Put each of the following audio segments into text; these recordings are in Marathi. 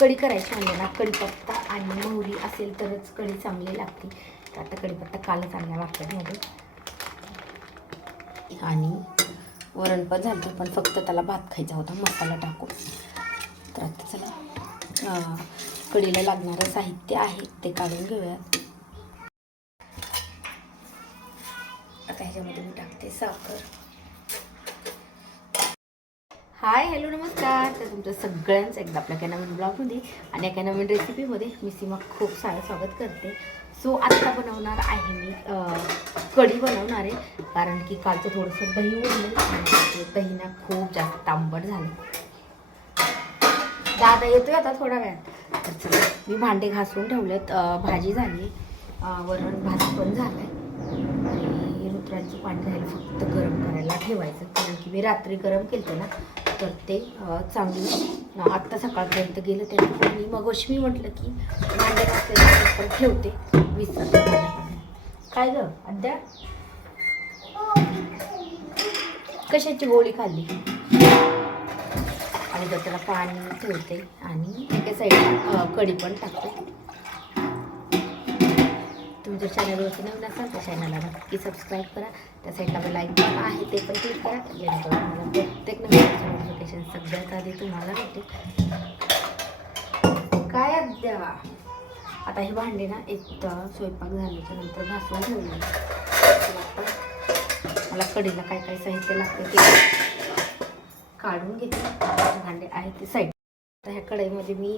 कढी करायची म्हणजे ना कढीपत्ता आणि मोहरी असेल तरच कढी चांगली लागते. तर आता कढीपत्ता कालच आणला मार्केटमध्ये आणि वरण पण झालं, पण फक्त त्याला भात खायचा होता मसाला टाकून. तर आता चला कढीला लागणारं साहित्य आहे ते काढून घेऊयात. आता ह्याच्यामध्ये मी टाकते साखर. हाय हॅलो नमस्कार. तर तुमचं सगळ्यांचं एकदा आपल्या एका नवीन ब्लॉगमध्ये आणि एका नवीन रेसिपीमध्ये मी सीमा खूप सारं स्वागत करते. सो आत्ता बनवणार आहे मी कढी बनवणार आहे, कारण की कालचं थोडंसं दही उरलं आणि दही ना खूप जास्त आंबट झालं. दादा येतोय आता थोडा वेळात. तर चला मी भांडे घासून ठेवलेत, भाजी झाली, वरण भात पण झालं आहे आणि रुद्रांचं पाणी राहिलं फक्त गरम करायला ठेवायचं, कारण की मी रात्री गरम केलं ना तर ते चांगलं आत्ता सकाळपर्यंत गेलं त्यानंतर मी मग मी म्हटलं की भांडे घासल्यानंतर ठेवते विसरते माझ्याकडे. काय गं अद्या कशाची गोळी खाल्ली? आणि तर त्याला पाणी ठेवते आणि एका साईडला कढी पण टाकते. तुम्ही जर चॅनलवरती नवीन असाल तर चॅनलला नक्की सबस्क्राईब करा. त्या साईडला बेल आयकॉन आहे ते पण क्लिक करा, जेणेकरून मला प्रत्येक नवीन नोटिफिकेशन सगळ्यात आधी तुम्हाला भेटेल. काय अद्या आता हे भांडे ना एकदा स्वयंपाक झाल्याच्या नंतर घासून ठेवले. मला कढीला काय काय साहित्य लागतं ते काढून घेते. भांडे आहेत ते साईड. आता ह्या कढईमध्ये मी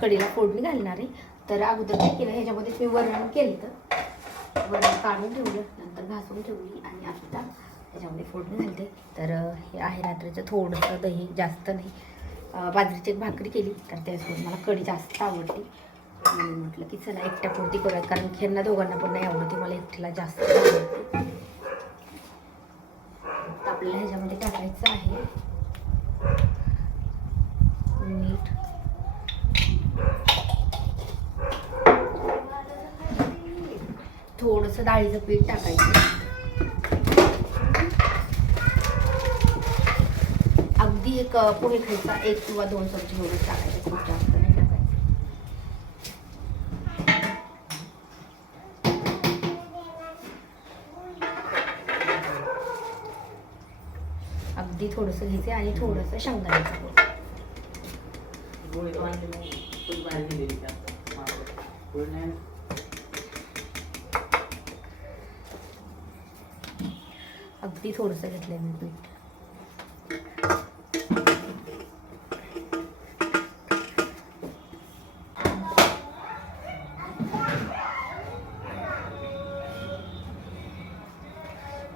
कढीला फोडणी घालणार आहे. तर अगोदर काय केलं, ह्याच्यामध्ये मी वरण केलं, तर वरण काढून ठेवलं, नंतर घासून ठेवली आणि आत्ता ह्याच्यामध्ये फोडणी घालते. तर हे आहे रात्रीचं थोडंसं दही, जास्त नाही. बाजरीची एक भाकरी केली, तर त्यासोबत मला कढी जास्त आवडते म्हणून म्हटलं की चला एकट्यापुरती करूयात, कारण ह्यांना दोघांना पण नाही आवडते, मला एकटीला जास्त आवडते. तर आपल्याला ह्याच्यामध्ये टाकायचं आहे मीठ, थोडंसं डाळीचं पीठ टाकायचं, अगदी एक पोहे खायचा 1 किंवा 2 चमचे एवढं टाकायचं, खूप जास्त नाही टाकायचं. अगदी थोडंसं घ्यायचं आणि थोडंसं शेंगदाण्याचं कूट. अगदी थोडंसं घेतलंय मी पीठ.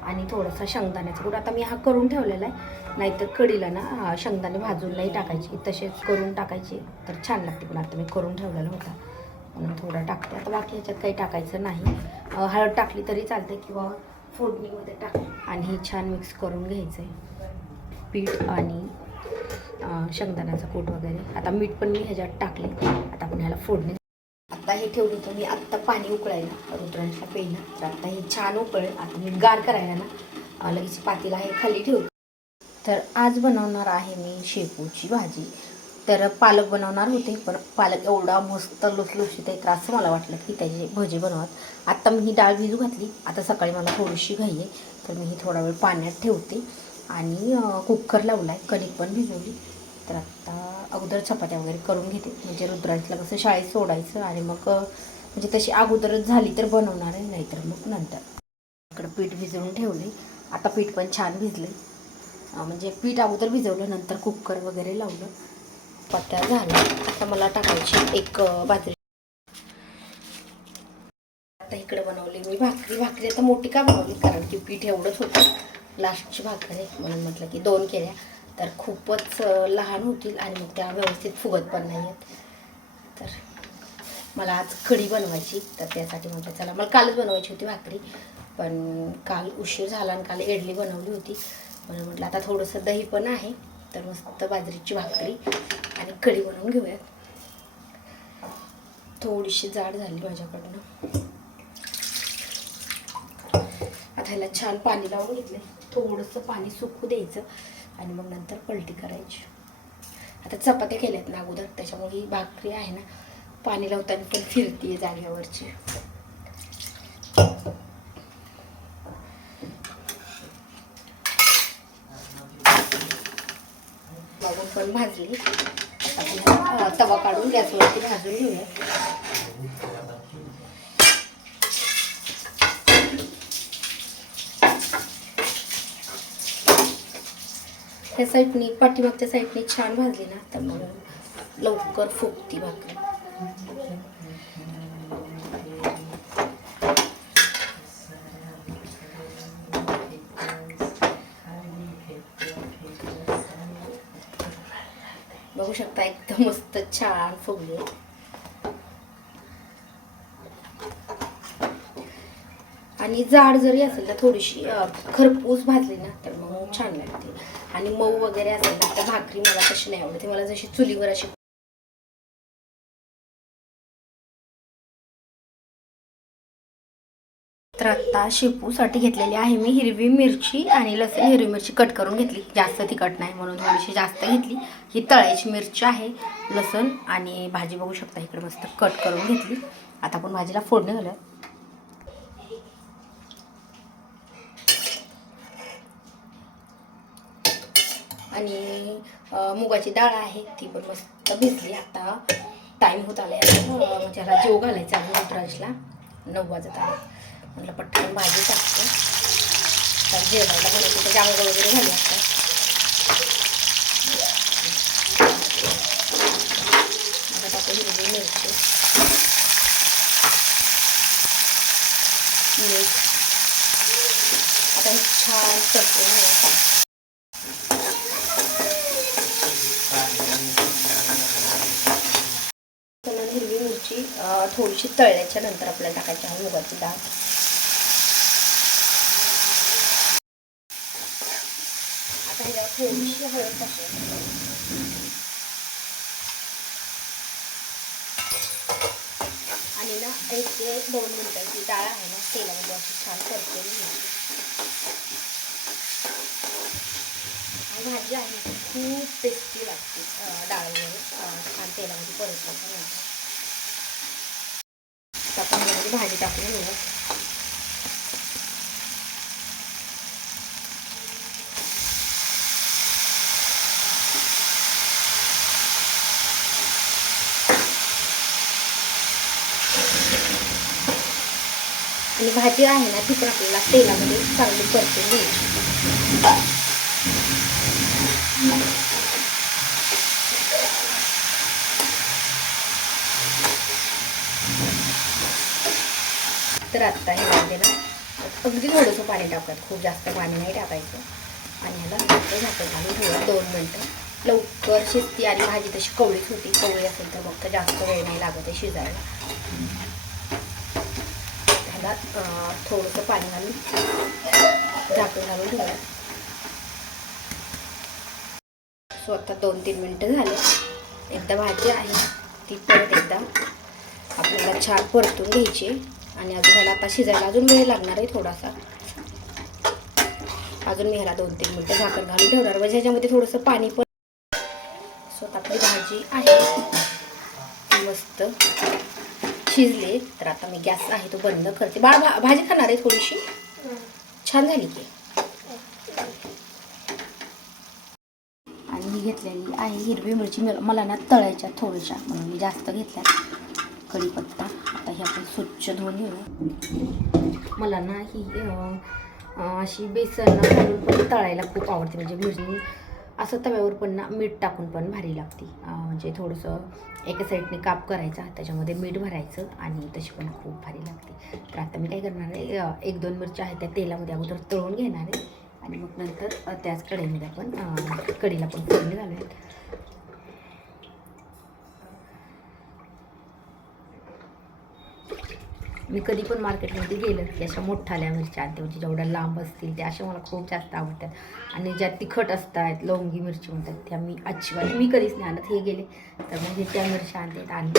आणि थोडासा शेंगदाण्याचा कूट. आता मी हा करून ठेवलेला आहे, नाहीतर कढीला ना शेंगदाणे भाजून नाही टाकायची, तसेच करून टाकायचे तर छान लागते. पण आता मी करून ठेवलेला होता म्हणून थोडा टाकते. आता बाकी ह्याच्यात काही टाकायचं नाही. हळद टाकली तरी चालते किंवा फोडणीमध्ये टाक. आणि हे छान मिक्स करून घ्यायचं आहे पीठ आणि शेंगदाण्याचा कूट वगैरे. आता मीठ पण मी ह्याच्यात टाकले. आता आपण ह्याला फोडणी. आता हे ठेवली तर मी आत्ता पाणी उकळायला रुद्रांच्या पेला. तर आता हे छान उकळेल. आता मी गार करायला ना लगेच पातेला हे खाली ठेवते. तर आज बनवणार आहे मी शेपूची भाजी. तर पालक बनवणार होते, पण पालक एवढा मस्त लुसलुशीत आहे तर असं मला वाटलं की त्याची भजी बनवत. आत्ता मी ही डाळ भिजू घातली. आता सकाळी मला थोडीशी घाई आहे, तर मी ही थोडा वेळ पाण्यात ठेवते आणि कुकर लावला आहे, कणिक पण भिजवली. तर आत्ता अगोदर चपात्या वगैरे करून घेते, म्हणजे रुद्रांचला कसं शाळेत सोडायचं आणि मग म्हणजे तशी अगोदरच झाली तर बनवणार आहे, नाहीतर मग नंतर. इकडं पीठ भिजवून ठेवले. आता पीठ पण छान भिजले, म्हणजे पीठ अगोदर भिजवलं नंतर कुकर वगैरे लावलं. पत्त्या झाला. आता मला टाकायची एक बाजरी. आता इकडे बनवली मी भाकरी. भाकरी आता मोठी का बनवली, कारण की पीठ एवढंच होतं, लास्टची भाकरी आहे म्हणून म्हटलं की 2 केल्या तर खूपच लहान होतील आणि मग त्या व्यवस्थित फुगत पण नाही आहेत. तर मला आज कढी बनवायची, तर त्यासाठी म्हटलं चला, मला कालच बनवायची होती भाकरी, पण काल उशीर झाला आणि काल इडली बनवली होती म्हणून म्हटलं आता थोडंसं दही पण आहे, तर मस्त बाजरीची भाकरी आणि कढी बनवून घेऊयात. थोडीशी जाड झाली माझ्याकडनं. आता ह्याला छान पाणी लावून घेतले. थोडंसं पाणी सुकू द्यायचं आणि मग नंतर पलटी करायची. आता चपात्या केल्यात ना अगोदर, त्याच्यामुळे ही भाकरी आहे ना पाणी लावताना पण फिरतीये जागेवरची. बघून पण भाजली. आता तवा काढून गॅसवरती भाजून घेऊया. ह्या साईडनी पाठीमागच्या साईडनी छान भाजली ना तर मग लवकर फुगती भाकरी. बघू शकता एकदम मस्त छान फुगली. आणि जाड जरी असेल तर थोडीशी खरपूस भाजली ना तर मग छान लागते. आणि मऊ वगैरे असेल ना तर भाकरी मला तशी नाही आवडते, मला जशी चुलीवर अशी. तर आता शेपूसाठी घेतलेली आहे मी हिरवी मिरची आणि लसूण. हिरवी मिरची कट करून घेतली, जास्त तिखट नाही म्हणून थोडीशी जास्त घेतली. ही तळायची मिरची आहे, लसूण आणि भाजी बघू शकता इकडे मस्त कट करून घेतली. आता आपण भाजीला फोडणी घालूया. आणि मुगाची डाळ आहे ती पण मस्त भिजली. आता टाईम होत आला म्हणजे ह्याला जेव घालायचा आहे रुद्राजला. 9 वाजत आले. म्हटलं पटकन भाजी टाकते, तर जेवायला बनवते त्याची आंघोळ वगैरे झाली. आता टाकते हिरवी मिरची, मीठ. आता हे छान करते. हिरवी मिरची थोडीशी तळल्याच्या नंतर आपल्याला टाकायची आहे मुगाची डाळ. आता ह्याच्यावर थोडीशी हळद टाकूया. आणि ना 1 ते 2 मिनिटाची डाळ आहे ना तेलामध्ये अशी छान परतून घ्यायची. आणि भाजी आहे खूप टेस्टी लागते डाळ वगैरे छान तेलामध्ये परतल्याच्यानंतर. आपण ह्यामध्ये भाजी टाकून घेऊया. आणि भाजी आहे ना ती पण आपल्याला तेलामध्ये चांगली परतून घ्यायची. तर आत्ता ह्यामध्ये ना अगदी थोडंसं पाणी टाकत, खूप जास्त पाणी नाही टाकायचं. आणि ह्याला झाकण घालून ठेवूया 2 मिनटं. लवकर शिजती आणि भाजी तशी कवळीच होती. कवळी असेल तर मग जास्त वेळ नाही लागत आहे शिजायला. ह्याला थोडंसं पाणी घालून झाकण घालून ठेवूया. सो आता 2-3 मिनटं झाले. एकदा भाजी आहे ती परत एकदा आपल्याला छान परतून घ्यायची. आणि अजून ह्याला आता शिजायला अजून वेळ लागणार आहे थोडासा. अजून मी ह्याला 2-3 मिनटं झाकण घालून ठेवणार म्हणजे ह्याच्यामध्ये थोडंसं पाणी पण. सो आपली भाजी आहे ती मस्त शिजले. तर आता मी गॅस आहे तो बंद करते. भाजी खाणार आहे थोडीशी छान झाली की. आणि ही घेतलेली आहे हिरवी मिरची, मला ना तळायच्या थोड्याशा म्हणून मी जास्त घेतल्या. कढीपत्ता आता हे आपण स्वच्छ धुवून घेऊ. मला ना ही अशी बेसन घालून पण तळायला खूप आवडते. म्हणजे मिरची असं तव्यावर पण ना मीठ टाकून पण भारी लागते. म्हणजे थोडंसं एका साईडने काप करायचा, त्याच्यामध्ये मीठ भरायचं आणि तशी पण खूप भारी लागते. तर आता मी काय करणार आहे 1-2 मिरच्या आहेत त्या तेलामध्ये अगोदर तळून घेणार आहे आणि मग नंतर त्याच कढईमध्ये आपण कढीला पण फोडणी घालूयात. मी कधी पण मार्केटमध्ये गेलं की अशा मोठाल्या मिरच्या आणते, म्हणजे जेवढ्या लांब असतील त्या अशा मला खूप जास्त आवडतात. आणि ज्या तिखट असतात लवंगी मिरची म्हणतात त्या मी अजिबात मी कधीच नाही आणत. हे गेले तर मग हे त्या मिरच्या आणतात आणि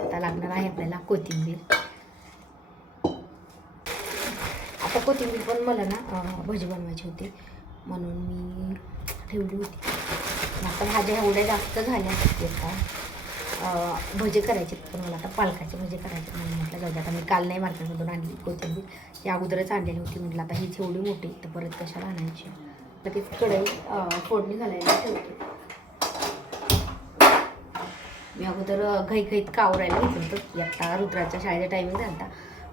आता लागणार आहे आपल्याला कोथिंबीर. आता कोथिंबीर पण मला ना भजी बनवायची होती म्हणून मी ठेवली होती. आता भाज्या एवढ्या जास्त झाल्या आता भजे करायचे, पण मला आता पालकाचे भजे करायचे म्हणून म्हटलं जाऊ दे. आता मी काल नाही मार्केटमधून आणली कोथिंबीर, ही अगोदरच आणलेली होती. म्हटलं आता हीच एवढी मोठी तर परत कशाला आणायची. लगेच कढई फोडणी घालायला ठेवते. मी अगोदर घाईत कावरायला घेतलं होतं. आता रुद्राच्या शाळेचा टायमिंग झाला,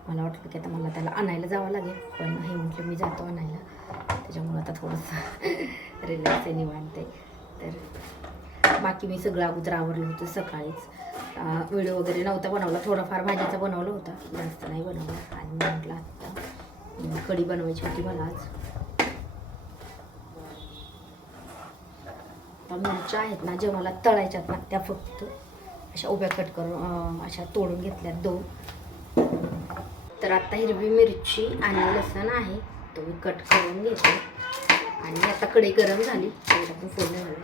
मला वाटलं की आता मला त्याला आणायला जावं लागेल, पण हे म्हटलं मी जातो आणायला. त्याच्यामुळं आता थोडंसं रिलॅक्स आहे, निवांत. तर बाकी मी सगळं अगोदर आवरलं होतं सकाळीच. व्हिडिओ वगैरे नव्हता बनवला, थोडाफार भाजीचा बनवलं होता, जास्त नाही बनवला. आणि मी म्हटलं आता कढी बनवायची होती मला आज. आता मिरच्या आहेत ना, ज्या मला तळायच्यात ना, त्या फक्त अशा उभ्या कट करून अशा तोडून घेतल्यात 2. तर आता हिरवी मिरची आणि लसूण आहे, तो मी कट करून घेते. आणि आता कढई गरम झाली तर आपण फोडणी घालू.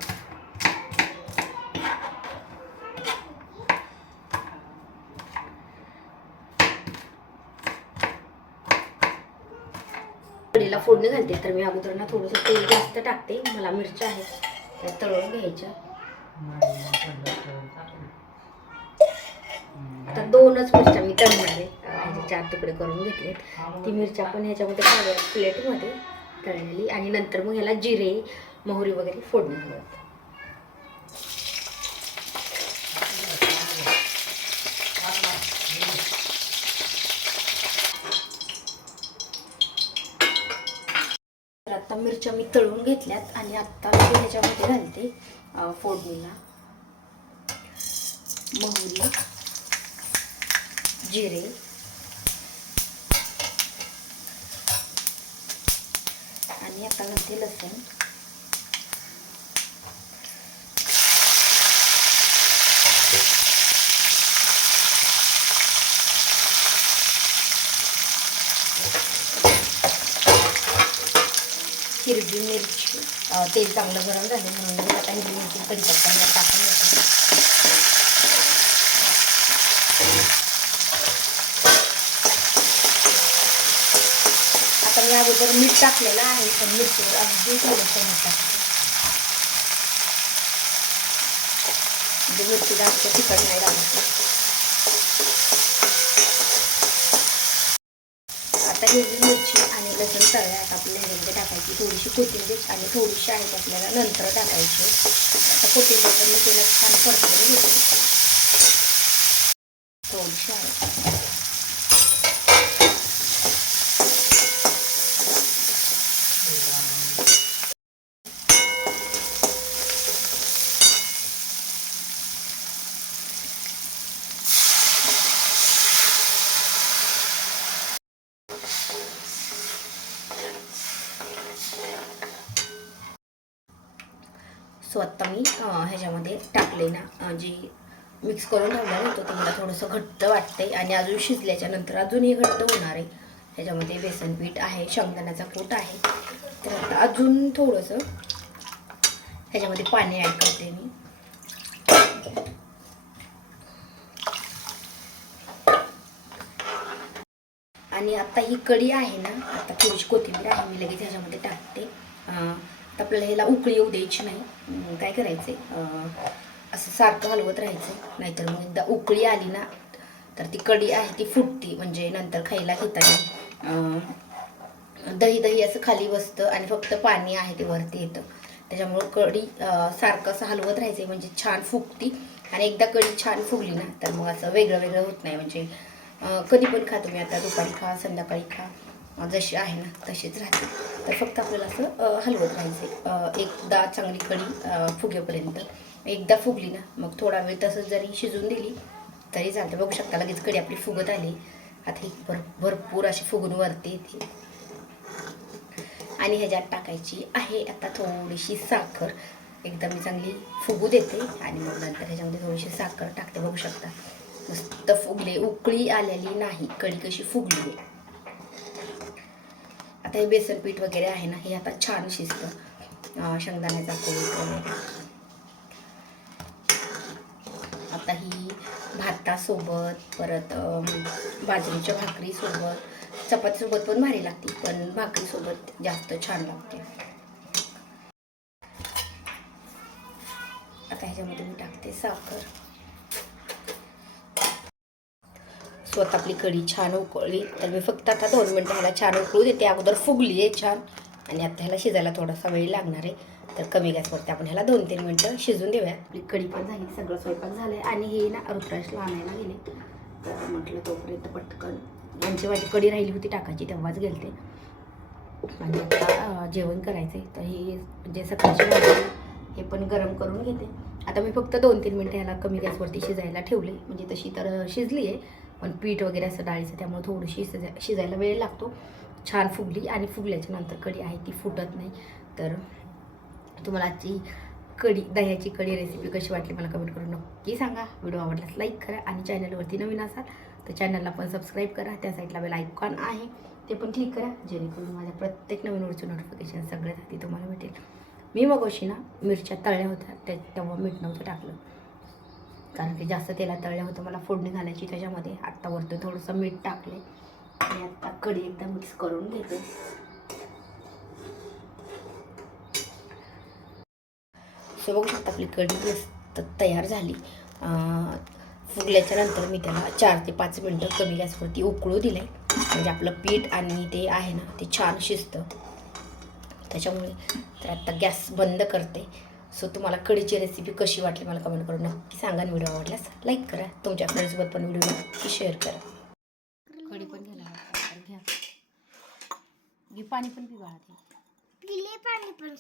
कढईला फोडणी घालते तर मी अगोदर ना थोडंसं तेल जास्त टाकते. मला मिरच्या आहेत त्या तळून घ्यायच्या. आता 2च मिरच्या मी तळणार आहे, 4 तुकडे करून घेतलेत. ती मिरच्या पण ह्याच्यामध्ये काढूया प्लेटमध्ये तळलेली. आणि नंतर मग ह्याला जिरे मोहरी वगैरे फोडणी घालूया. तर आता मिरच्या मी तळून घेतल्यात आणि आता मी ह्याच्यामध्ये घालते फोडणीला मोहरी, जिरे आणि आता घालते लसूण. हिरवी मिरची, तेल चांगलं गरम झाले म्हणून मी आता हिरवी मिरची कढीपत्ता टाकून घेते. आता मी अगोदर मीठ टाकलेलं आहे, पण मिरचीवर अगदी थोडंसं मीठ टाकते, म्हणजे मिरची जास्त तिखट नाही लागत. आता हिरवी मिरची आणि लसूण तळल्या आता आपल्याला ह्याच्यामध्ये टाकायची थोडीशी कोथिंबीर आणि थोडीशी आहेत आपल्याला नंतर टाकायची. आता कोथिंबीर पण मी तेला छान परतवून घेते. थोडीशी आहे. सो आता मी ह्याच्यामध्ये टाकले ना, जी मिक्स करून ठेवलेलं होतं ते मला थोडंसं घट्ट वाटतंय आणि अजून शिजल्याच्या नंतर अजूनही घट्ट होणार आहे. ह्याच्यामध्ये बेसन पीठ आहे, शेंगदाण्याचा कूट आहे. तर आता अजून थोडंसं ह्याच्यामध्ये पाणी ॲड करते मी. आणि आता ही कढी आहे ना, आता थोडीशी कोथिंबीर आहे मी लगेच ह्याच्यामध्ये टाकते. तर आपल्याला ह्याला उकळी येऊ द्यायची नाही. काय करायचं असं सारखं हलवत राहायचं, नाहीतर मग एकदा उकळी आली ना तर ती कढी आहे ती फुटती. म्हणजे नंतर खायला घेताना दही दही असं खाली बसतं आणि फक्त पाणी आहे ते वरती येतं. त्याच्यामुळं कढी सारखं असं हलवत राहायचं, म्हणजे छान फुगती. आणि एकदा कढी छान फुगली ना तर मग असं वेगळं वेगळं होत नाही. म्हणजे कधी पण खा तुम्ही, आता दुपारी खा, संध्याकाळी खा, जशी आहे ना तशीच राहते. तर फक्त आपल्याला असं हलवत राहायचं एकदा चांगली कढी फुगेपर्यंत. एकदा फुगली ना मग थोडा वेळ तसंच जरी शिजून दिली तरी चालतं. बघू शकता लगेच कढी आपली फुगत आली. आता ही भरपूर अशी फुगून वरती येते. आणि ह्याच्यात टाकायची आहे आता थोडीशी साखर. एकदा मी चांगली फुगू देते आणि मग नंतर ह्याच्यामध्ये थोडीशी साखर टाकते. बघू शकता मस्त फुगले, उकळी आलेली नाही, कढी कशी फुगली. आता हे बेसन पीठ वगैरे आहे ना, हे आता छान शिजतं. शेंगदाण्याचा कूट आता ही भातासोबत, परत बाजरीच्या भाकरीसोबत, चपातीसोबत पण भारी लागते, पण भाकरीसोबत जास्त छान लागते. ह्याच्यामध्ये मी टाकते साखर. स्वतः आपली कढी छान उकळली तर मी फक्त आता 2 मिनटं ह्याला छान उकळू देते. अगोदर फुगली आहे छान आणि आता ह्याला शिजायला थोडासा वेळ लागणार आहे. तर कमी गॅसवरती आपण ह्याला 2-3 मिनटं शिजून देऊया. आपली कढी पण झाली, सगळं स्वयंपाक झालं आणि हे ना ऋतुराजला आणायला गेले. तर म्हटलं तोपर्यंत पटकन यांची माझी कढी राहिली होती टाकायची, तेव्हाच गेलते. आणि आता जेवण करायचं आहे. तर हे जे सकाळची भाजी हे पण गरम करून घेते. आता मी फक्त 2-3 मिनटं ह्याला कमी गॅसवरती शिजायला ठेवले. म्हणजे तशी तर शिजली आहे, पण पीठ वगैरे असं डाळीचं त्यामुळे थोडीशी शिजायला वेळ लागतो. छान फुगली आणि फुगल्याच्या नंतर कढी आहे ती फुटत नाही. तर तुम्हाला आजची कढी, दह्याची कढी रेसिपी कशी वाटली मला कमेंट करून नक्की सांगा. व्हिडिओ आवडल्यास लाईक करा आणि चॅनलवरती नवीन असाल तर चॅनलला पण सबस्क्राईब करा. त्या साईडला बेल आयकॉन आहे ते पण क्लिक करा, जेणेकरून माझ्या प्रत्येक नवीन व्हिडिओचं नोटिफिकेशन सगळ्यात आधी तुम्हाला भेटेल. मी मगाशी ना मिरच्या तळल्या होत्या, तेव्हा मीठ नव्हतं टाकलं, कारण की जास्त तेलात तळल्या होतं. मला फोडणी घालायची त्याच्यामध्ये. आत्ता वरती थोडंसं मीठ टाकले आणि आत्ता कढी एकदा मिक्स करून घेते. सो बघू शकता आपली कढी मस्त तयार झाली. फुगल्याच्या नंतर मी त्याला 4 ते 5 मिनटं कमी गॅसवरती उकळू दिले. म्हणजे आपलं पीठ आणि ते आहे ना ते छान शिजतं त्याच्यामुळे. तर आत्ता गॅस बंद करते. सो तुम्हाला कढीची रेसिपी कशी वाटली मला कमेंट करून नक्की सांगा. आणि व्हिडिओ आवडल्यास लाईक करा, तुमच्या फ्रेंड्ससोबत पण व्हिडिओ नक्की शेअर करा. कढी पण घ्या, घ्या पाणी पण पिवा. पिले पाणी पण